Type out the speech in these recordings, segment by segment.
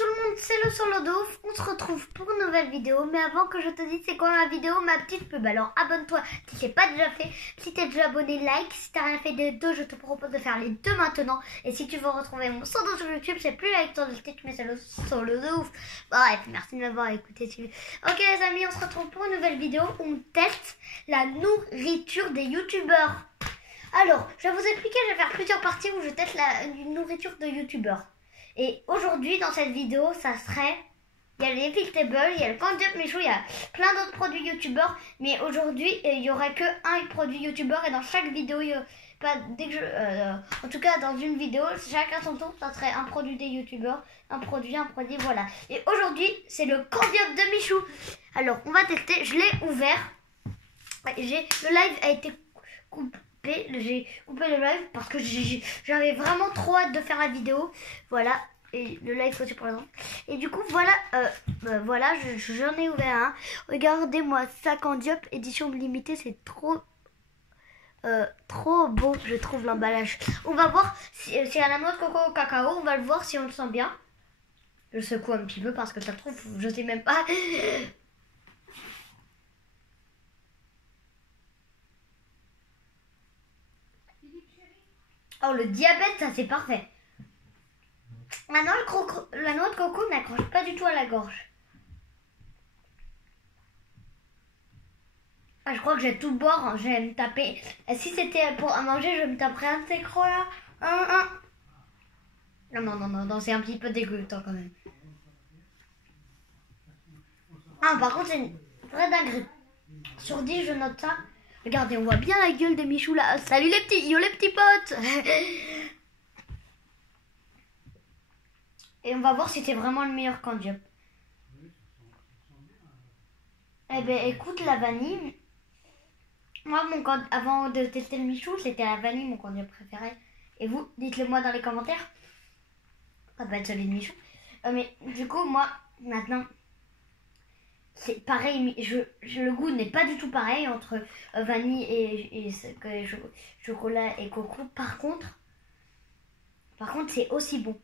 tout le monde, c'est le Solo de Ouf. On se retrouve pour une nouvelle vidéo. Mais avant que je te dise c'est quoi ma vidéo, ma petite pub. Alors abonne-toi si c'est pas déjà fait. Si t'es déjà abonné, like. Si t'as rien fait des deux, je te propose de faire les deux maintenant. Et si tu veux retrouver mon Solo sur YouTube, c'est plus avec ton Stitch, mais c'est le Solo de Ouf. Bref, merci de m'avoir écouté. Ok les amis, on se retrouve pour une nouvelle vidéo. On teste la nourriture des youtubeurs. Alors, je vais vous expliquer, je vais faire plusieurs parties où je teste la nourriture de youtubeurs. Et aujourd'hui, dans cette vidéo, ça serait... Il y a les Vegetables, il y a le Candy Up Michou, il y a plein d'autres produits youtubeurs. Mais aujourd'hui, il n'y aura que un produit youtubeur. Et dans chaque vidéo, en tout cas, dans une vidéo, chacun son tour, ça serait un produit des youtubeurs. Un produit, voilà. Et aujourd'hui, c'est le Candy Up de Michou. Alors, on va tester. Je l'ai ouvert. Le live a été coupé. J'ai coupé le live parce que j'avais vraiment trop hâte de faire la vidéo. Voilà. Et le live aussi pour exemple. Et du coup voilà, voilà, j'en ai ouvert un. Regardez-moi ça, Candy Up édition limitée, c'est trop beau, je trouve l'emballage. On va voir si à la noix de coco au cacao, on va le voir si on le sent bien. Je secoue un petit peu parce que ça trouve, je sais même pas. Oh, le diabète, ça c'est parfait. La noix de coco n'accroche pas du tout à la gorge. Ah, je crois que j'ai tout boire, hein. Je vais me taper. Et si c'était pour à manger, je me taperais un de ces crocs là. Non, c'est un petit peu dégoûtant quand même. Ah, par contre, c'est une vraie dinguerie. Sur 10, je note ça. Regardez, on voit bien la gueule de Michou là. Salut les petits, yo les petits potes. Et on va voir si c'est vraiment le meilleur Candy Up. Eh ben écoute, la vanille. Moi, avant de tester le Michou, c'était la vanille mon Candy Up préféré. Et vous, dites-le moi dans les commentaires. Ça peut être celui de Michou. Mais du coup, moi, maintenant, c'est pareil. Le goût n'est pas du tout pareil entre vanille et chocolat et coco. Par contre, c'est aussi bon.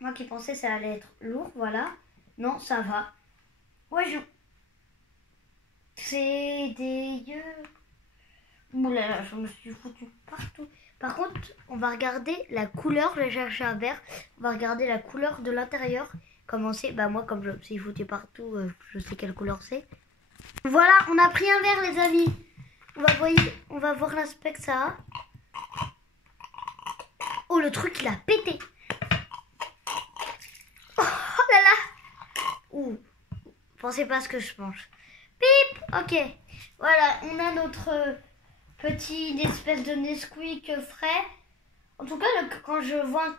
Moi qui pensais ça allait être lourd, voilà. Non, ça va. Ouais, c'est dégueu. Oulala, je me suis foutu partout. Par contre, on va regarder la couleur. Je vais chercher un verre. On va regarder la couleur de l'intérieur. Comment c'est? Bah moi, comme je me suis foutu partout, je sais quelle couleur c'est. Voilà, on a pris un verre, les amis. On va voir l'aspect que ça a. Oh, le truc, il a pété. Oh là là. Ouh, pensez pas à ce que je mange. Pip. Ok, voilà, on a notre petit espèce de Nesquik frais. En tout cas, quand je vois un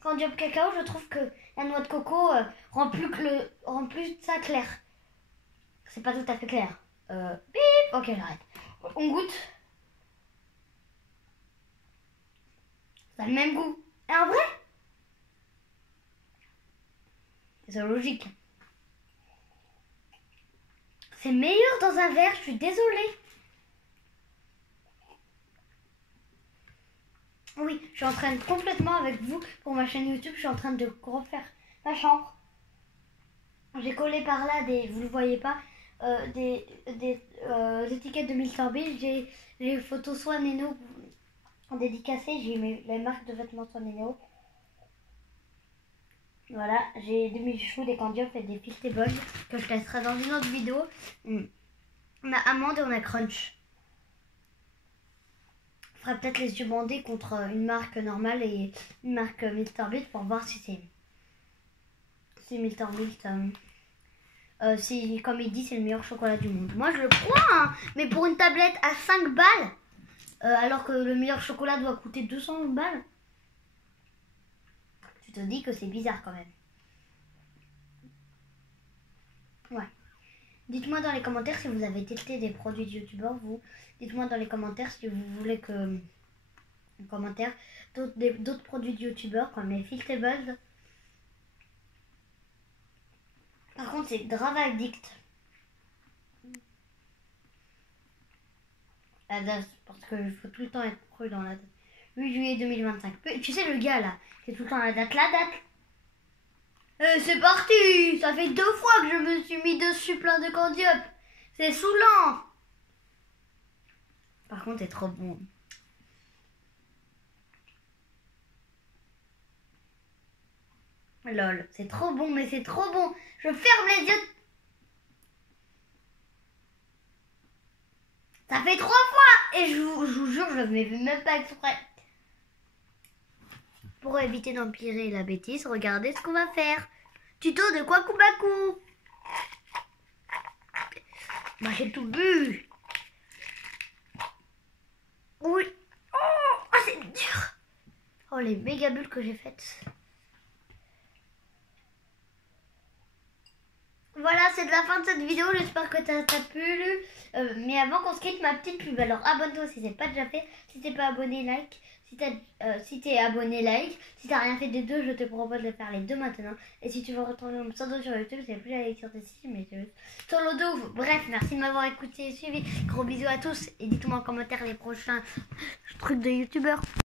Candy Up cacao, je trouve que la noix de coco rend plus ça clair. C'est pas tout à fait clair. Bip. Ok, j'arrête. On goûte. Ça a le même goût. Et en vrai, c'est logique. C'est meilleur dans un verre, je suis désolée. Oui, je suis en train de complètement avec vous pour ma chaîne YouTube, je suis en train de refaire ma chambre. J'ai collé par là vous le voyez pas, des étiquettes de Mr Bean. J'ai les photos soit Neno dédicacées, j'ai les marques de vêtements soit Neno. Voilà, j'ai des Michou, des Candy Up et des Vegetables que je testerai dans une autre vidéo. On a amande et on a crunch. Je ferai peut-être les yeux bandés contre une marque normale et une marque Mr Bean pour voir si c'est Mr Bean. Si, comme il dit, c'est le meilleur chocolat du monde. Moi, je le crois, hein, mais pour une tablette à 5 balles, alors que le meilleur chocolat doit coûter 200 balles, tu te dis que c'est bizarre quand même. Ouais. Dites-moi dans les commentaires si vous avez testé des produits de youtubeurs, vous. Dites-moi dans les commentaires si vous voulez que... En commentaire, d'autres produits de youtubeurs comme les Vegetables. Par contre, c'est grave addict. La date, parce qu'il faut tout le temps être cru dans la date. 8 juillet 2025. Tu sais, le gars là, C'est tout le temps la date. C'est parti. Ça fait 2 fois que je me suis mis dessus plein de candy up. C'est saoulant. Par contre, c'est trop bon. Lol, c'est trop bon, mais c'est trop bon. Je ferme les yeux. Ça fait 3 fois. Et je vous jure, je ne me fais même pas exprès. Pour éviter d'empirer la bêtise, regardez ce qu'on va faire. Tuto de Kwaku Baku. Moi j'ai tout bu. Oui. Oh, c'est dur. Oh, les méga bulles que j'ai faites. Voilà, c'est de la fin de cette vidéo. J'espère que ça t'a plu. Mais avant qu'on se quitte, ma petite pub. Alors abonne-toi si c'est pas déjà fait. Si t'es pas abonné, like. Si t'es abonné, like. Si t'as rien fait des deux, je te propose de faire les deux maintenant. Et si tu veux retrouver mon pseudo sur YouTube, c'est plus la lecture de style, mais c'est solo de ouf. Bref, merci de m'avoir écouté et suivi. Gros bisous à tous. Et dites-moi en commentaire les prochains trucs de youtubeurs.